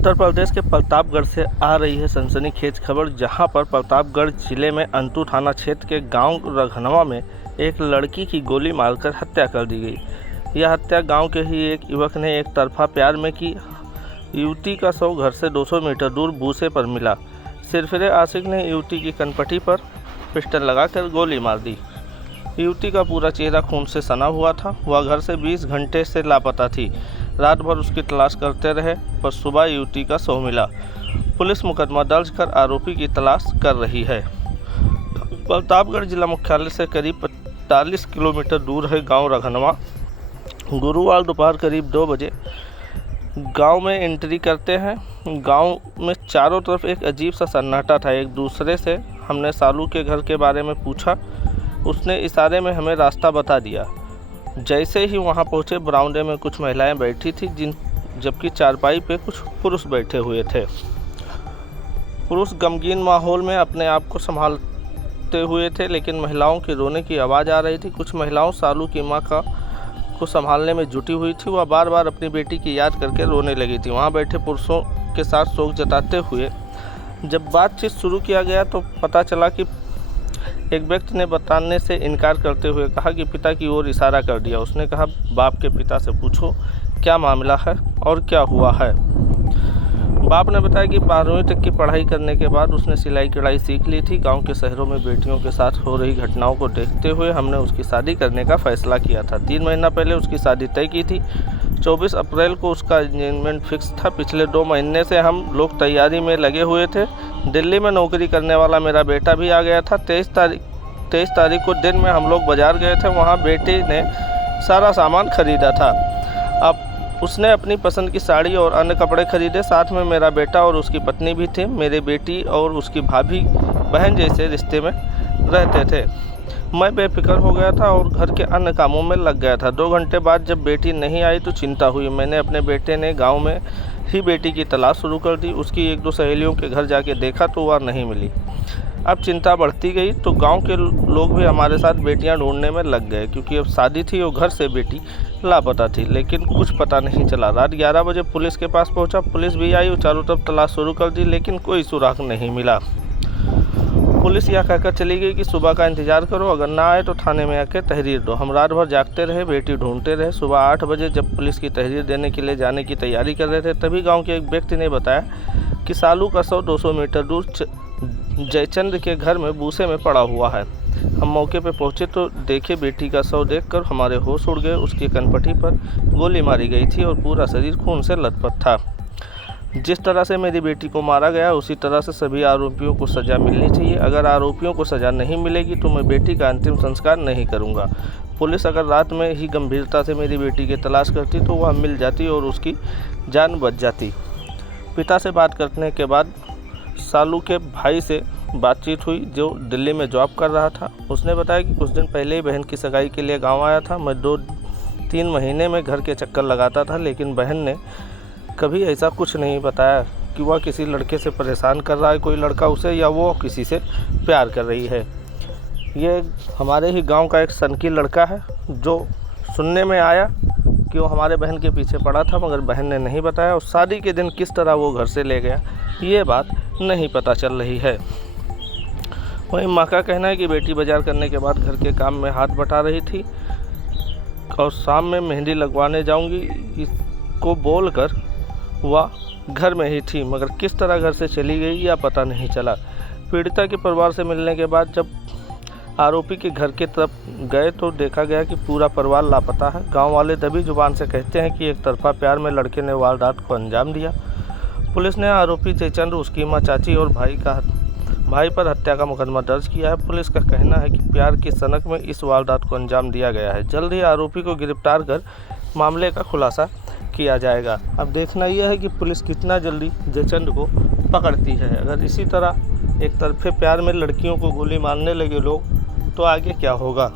उत्तर प्रदेश के प्रतापगढ़ से आ रही है सनसनीखेज खबर, जहां पर प्रतापगढ़ जिले में अंतू थाना क्षेत्र के गांव रघनवा में एक लड़की की गोली मारकर हत्या कर दी गई। यह हत्या गांव के ही एक युवक ने एक तरफा प्यार में की। युवती का शव घर से 200 मीटर दूर बूसे पर मिला। सिरफिरे आशिक ने युवती की कनपटी पर पिस्टल लगाकर गोली मार दी। युवती का पूरा चेहरा खून से सना हुआ था। वह घर से 20 घंटे से लापता थी। रात भर उसकी तलाश करते रहे, पर सुबह युवती का शव मिला। पुलिस मुकदमा दर्ज कर आरोपी की तलाश कर रही है। प्रतापगढ़ जिला मुख्यालय से करीब 45 किलोमीटर दूर है गांव रघनवा। गुरुवार दोपहर करीब 2 बजे गांव में एंट्री करते हैं। गांव में चारों तरफ एक अजीब सा सन्नाटा था। एक दूसरे से हमने सालू के घर के बारे में पूछा। उसने इशारे में हमें रास्ता बता दिया। जैसे ही वहां पहुंचे, बरामदे में कुछ महिलाएं बैठी थी, जबकि चारपाई पे कुछ पुरुष बैठे हुए थे। पुरुष गमगीन माहौल में अपने आप को संभालते हुए थे, लेकिन महिलाओं के रोने की आवाज़ आ रही थी। कुछ महिलाओं सालू की मां को संभालने में जुटी हुई थी। वह बार बार अपनी बेटी की याद करके रोने लगी थी। वहां बैठे पुरुषों के साथ शोक जताते हुए जब बातचीत शुरू किया गया तो पता चला कि एक व्यक्ति ने बताने से इनकार करते हुए कहा कि पिता की ओर इशारा कर दिया। उसने कहा, बाप के पिता से पूछो क्या मामला है और क्या हुआ है। बाप ने बताया कि 12वीं तक की पढ़ाई करने के बाद उसने सिलाई कढ़ाई सीख ली थी। गांव के शहरों में बेटियों के साथ हो रही घटनाओं को देखते हुए हमने उसकी शादी करने का फैसला किया था। 3 महीना पहले उसकी शादी तय की थी। 24 अप्रैल को उसका एंगेजमेंट फिक्स था। पिछले 2 महीने से हम लोग तैयारी में लगे हुए थे। दिल्ली में नौकरी करने वाला मेरा बेटा भी आ गया था। 23 तारीख को दिन में हम लोग बाजार गए थे। वहाँ बेटे ने सारा सामान खरीदा था। अब उसने अपनी पसंद की साड़ी और अन्य कपड़े खरीदे। साथ में मेरा बेटा और उसकी पत्नी भी थे। मेरी बेटी और उसकी भाभी बहन जैसे रिश्ते में रहते थे। मैं बेफिक्र हो गया था और घर के अन्य कामों में लग गया था। 2 घंटे बाद जब बेटी नहीं आई तो चिंता हुई। मैंने अपने बेटे ने गांव में ही बेटी की तलाश शुरू कर दी। उसकी 1-2 सहेलियों के घर जाके देखा तो वह नहीं मिली। अब चिंता बढ़ती गई तो गांव के लोग भी हमारे साथ बेटियां ढूंढने में लग गए, क्योंकि अब शादी थी और घर से बेटी लापता थी, लेकिन कुछ पता नहीं चला। रात 11 बजे पुलिस के पास पहुंचा। पुलिस भी आई और चारों तरफ तलाश शुरू कर दी, लेकिन कोई सुराग नहीं मिला। पुलिस यह कहकर चली गई कि सुबह का इंतजार करो, अगर ना आए तो थाने में आके तहरीर दो। हम रात भर जागते रहे, बेटी ढूंढते रहे। सुबह 8 बजे जब पुलिस की तहरीर देने के लिए जाने की तैयारी कर रहे थे, तभी गांव के एक व्यक्ति ने बताया कि सालू का शव 200 मीटर दूर जयचंद के घर में बूसे में पड़ा हुआ है। हम मौके पर पहुंचे तो देखे बेटी का शव देखकर हमारे होश उड़ गए। उसकी कनपटी पर गोली मारी गई थी और पूरा शरीर खून से लथपथ था। जिस तरह से मेरी बेटी को मारा गया, उसी तरह से सभी आरोपियों को सज़ा मिलनी चाहिए। अगर आरोपियों को सज़ा नहीं मिलेगी तो मैं बेटी का अंतिम संस्कार नहीं करूंगा। पुलिस अगर रात में ही गंभीरता से मेरी बेटी की तलाश करती तो वह मिल जाती और उसकी जान बच जाती। पिता से बात करने के बाद सालू के भाई से बातचीत हुई, जो दिल्ली में जॉब कर रहा था। उसने बताया कि कुछ दिन पहले ही बहन की सगाई के लिए गाँव आया था। मैं 2-3 महीने में घर के चक्कर लगाता था, लेकिन बहन ने कभी ऐसा कुछ नहीं बताया कि वह किसी लड़के से परेशान कर रहा है, कोई लड़का उसे, या वो किसी से प्यार कर रही है। ये हमारे ही गांव का एक सनकी लड़का है, जो सुनने में आया कि वो हमारे बहन के पीछे पड़ा था, मगर बहन ने नहीं बताया। और शादी के दिन किस तरह वो घर से ले गया, ये बात नहीं पता चल रही है। वहीं माँ का कहना है कि बेटी बाजार करने के बाद घर के काम में हाथ बटा रही थी और शाम में मेहंदी लगवाने जाऊंगी इसको बोलकर वह घर में ही थी, मगर किस तरह घर से चली गई या पता नहीं चला। पीड़िता के परिवार से मिलने के बाद जब आरोपी के घर की तरफ गए तो देखा गया कि पूरा परिवार लापता है। गांव वाले दबी जुबान से कहते हैं कि एक तरफा प्यार में लड़के ने वारदात को अंजाम दिया। पुलिस ने आरोपी जयचंद, उसकी मां, चाची और भाई पर हत्या का मुकदमा दर्ज किया है। पुलिस का कहना है कि प्यार की सनक में इस वारदात को अंजाम दिया गया है। जल्द ही आरोपी को गिरफ्तार कर मामले का खुलासा किया जाएगा। अब देखना यह है कि पुलिस कितना जल्दी जयचंद को पकड़ती है। अगर इसी तरह एक तरफे प्यार में लड़कियों को गोली मारने लगे लोग तो आगे क्या होगा।